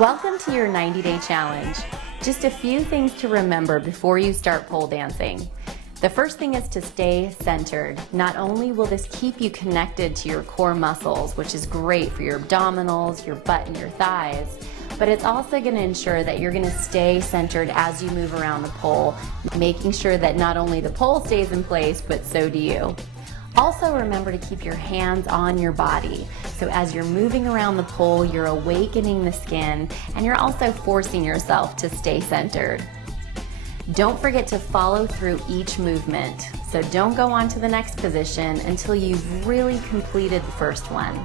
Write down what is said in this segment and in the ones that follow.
Welcome to your 90-day challenge. Just a few things to remember before you start pole dancing. The first thing is to stay centered. Not only will this keep you connected to your core muscles, which is great for your abdominals, your butt, and your thighs, but it's also going to ensure that you're going to stay centered as you move around the pole, making sure that not only the pole stays in place, but so do you. Also remember to keep your hands on your body. So as you're moving around the pole, you're awakening the skin and you're also forcing yourself to stay centered. Don't forget to follow through each movement. So don't go on to the next position until you've really completed the first one.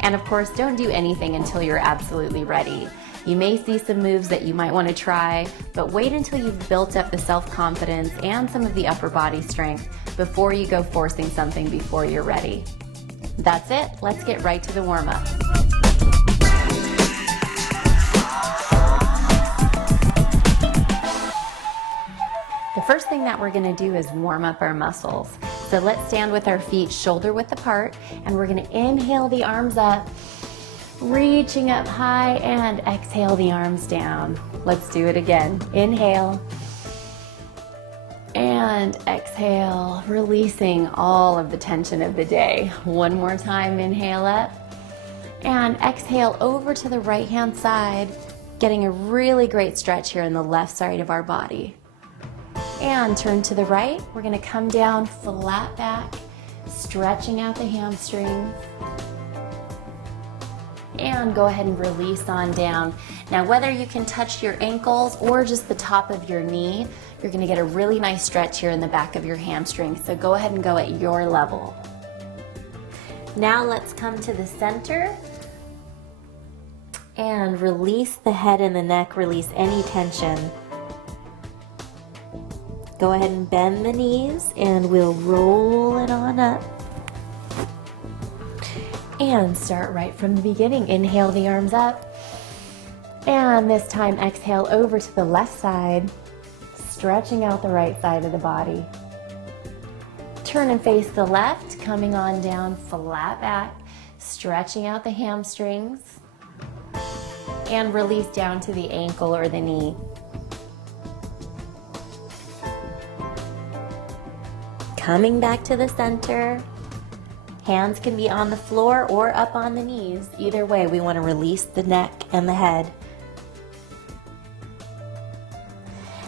And of course, don't do anything until you're absolutely ready. You may see some moves that you might want to try, but wait until you've built up the self-confidence and some of the upper body strength before you go forcing something before you're ready. That's it. Let's get right to the warm-up. The first thing that we're going to do is warm up our muscles. So let's stand with our feet shoulder width apart, and we're going to inhale the arms up, reaching up high, and exhale the arms down. Let's do it again. Inhale and exhale, releasing all of the tension of the day. One more time, inhale up and exhale over to the right hand side, getting a really great stretch here in the left side of our body. And turn to the right. We're going to come down flat back, stretching out the hamstrings. And go ahead and release on down. Now, whether you can touch your ankles or just the top of your knee, you're going to get a really nice stretch here in the back of your hamstring. So go ahead and go at your level. Now let's come to the center and release the head and the neck, release any tension. Go ahead and bend the knees and we'll roll it on up. And start right from the beginning. Inhale the arms up. And this time exhale over to the left side, stretching out the right side of the body. Turn and face the left, coming on down flat back, stretching out the hamstrings. And release down to the ankle or the knee. Coming back to the center. Hands can be on the floor or up on the knees. Either way, we want to release the neck and the head.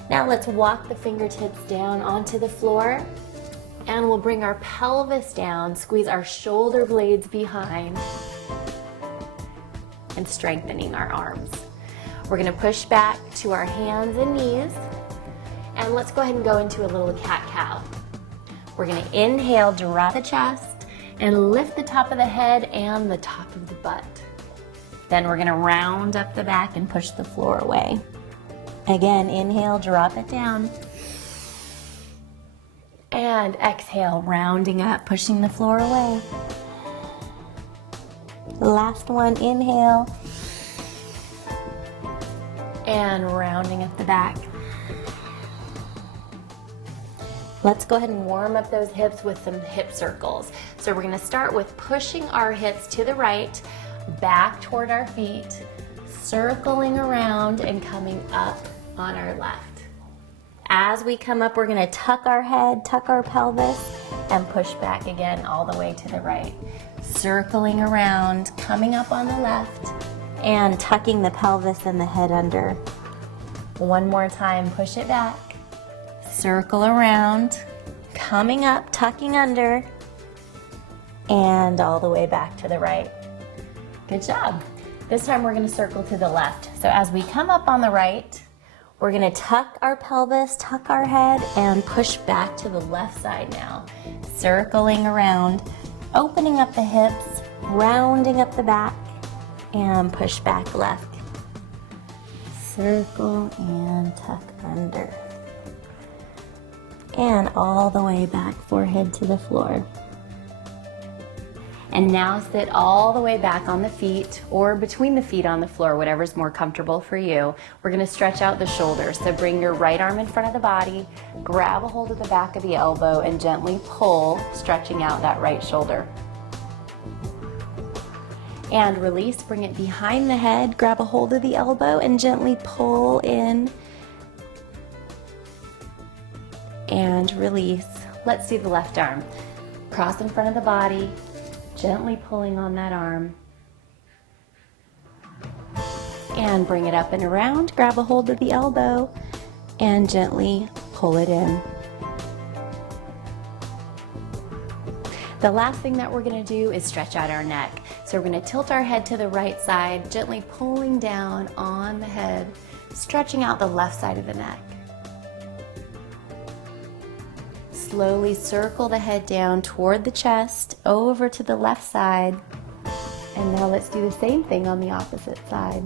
Now let's walk the fingertips down onto the floor, and we'll bring our pelvis down, squeeze our shoulder blades behind, and strengthening our arms. We're going to push back to our hands and knees, and let's go ahead and go into a little cat-cow. We're going to inhale, drop the chest, and lift the top of the head and the top of the butt. Then we're going to round up the back and push the floor away. Again, inhale, drop it down. And exhale, rounding up, pushing the floor away. Last one, inhale. And rounding up the back. Let's go ahead and warm up those hips with some hip circles. So we're going to start with pushing our hips to the right, back toward our feet, circling around and coming up on our left. As we come up, we're going to tuck our head, tuck our pelvis, and push back again all the way to the right. Circling around, coming up on the left, and tucking the pelvis and the head under. One more time, push it back. Circle around, coming up, tucking under, and all the way back to the right. Good job. This time we're going to circle to the left. So as we come up on the right, we're going to tuck our pelvis, tuck our head, and push back to the left side now. Circling around, opening up the hips, rounding up the back, and push back left. Circle and tuck under. And all the way back, forehead to the floor. And now sit all the way back on the feet or between the feet on the floor, whatever's more comfortable for you. We're going to stretch out the shoulders. So bring your right arm in front of the body, grab a hold of the back of the elbow, and gently pull, stretching out that right shoulder. And release, bring it behind the head, grab a hold of the elbow and gently pull in and release. Let's do the left arm. Cross in front of the body, gently pulling on that arm. And bring it up and around, grab a hold of the elbow and gently pull it in. The last thing that we're going to do is stretch out our neck. So we're going to tilt our head to the right side, gently pulling down on the head, stretching out the left side of the neck. Slowly circle the head down toward the chest, over to the left side. And now let's do the same thing on the opposite side.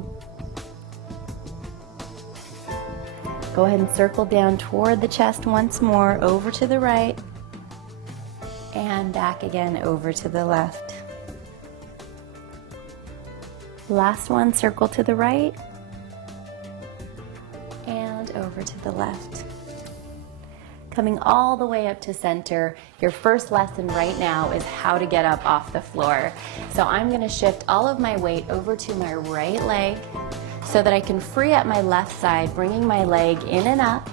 Go ahead and circle down toward the chest once more, over to the right. And back again over to the left. Last one, circle to the right and over to the left. Coming all the way up to center, your first lesson right now is how to get up off the floor. So I'm going to shift all of my weight over to my right leg so that I can free up my left side, bringing my leg in and up.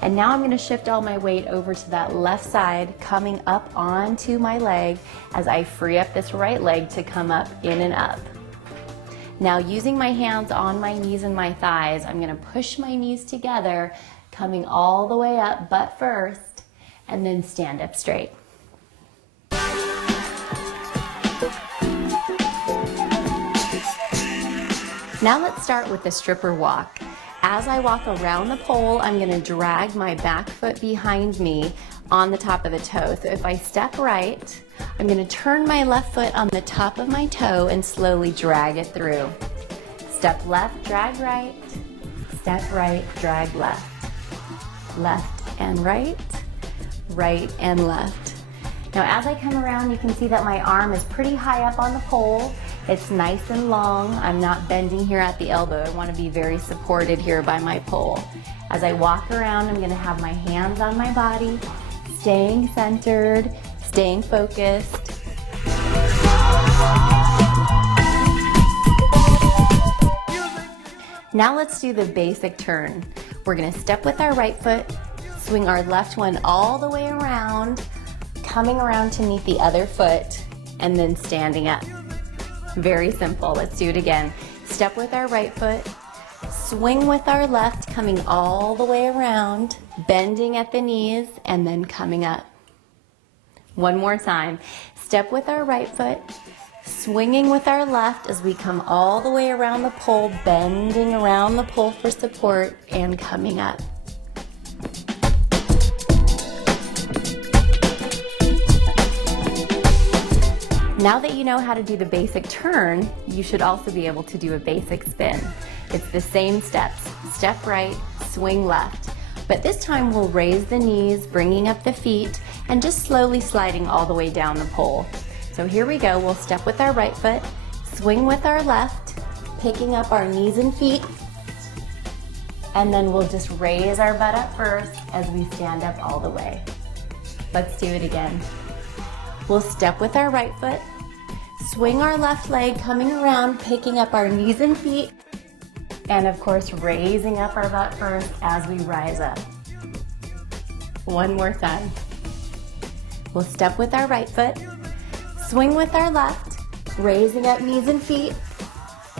And now I'm going to shift all my weight over to that left side, coming up onto my leg as I free up this right leg to come up in and up. Now using my hands on my knees and my thighs, I'm going to push my knees together, coming all the way up, butt first, and then stand up straight. Now let's start with the stripper walk. As I walk around the pole, I'm going to drag my back foot behind me on the top of the toe. So if I step right, I'm going to turn my left foot on the top of my toe and slowly drag it through. Step left, drag right. Step right, drag left. Left and right, right and left. Now as I come around, you can see that my arm is pretty high up on the pole. It's nice and long. I'm not bending here at the elbow. I want to be very supported here by my pole. As I walk around, I'm going to have my hands on my body, staying centered, staying focused. Now let's do the basic turn. We're going to step with our right foot, swing our left one all the way around, coming around to meet the other foot, and then standing up. Very simple. Let's do it again. Step with our right foot, swing with our left, coming all the way around, bending at the knees, and then coming up. One more time. Step with our right foot, swinging with our left as we come all the way around the pole, bending around the pole for support, and coming up. Now that you know how to do the basic turn, you should also be able to do a basic spin. It's the same steps. Step right, swing left. But this time we'll raise the knees, bringing up the feet, and just slowly sliding all the way down the pole. So here we go. We'll step with our right foot, swing with our left, picking up our knees and feet, and then we'll just raise our butt up first as we stand up all the way. Let's do it again. We'll step with our right foot, swing our left leg, coming around, picking up our knees and feet, and of course raising up our butt first as we rise up. One more time. We'll step with our right foot, swing with our left, raising up knees and feet,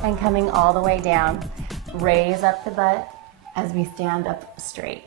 and coming all the way down. Raise up the butt as we stand up straight.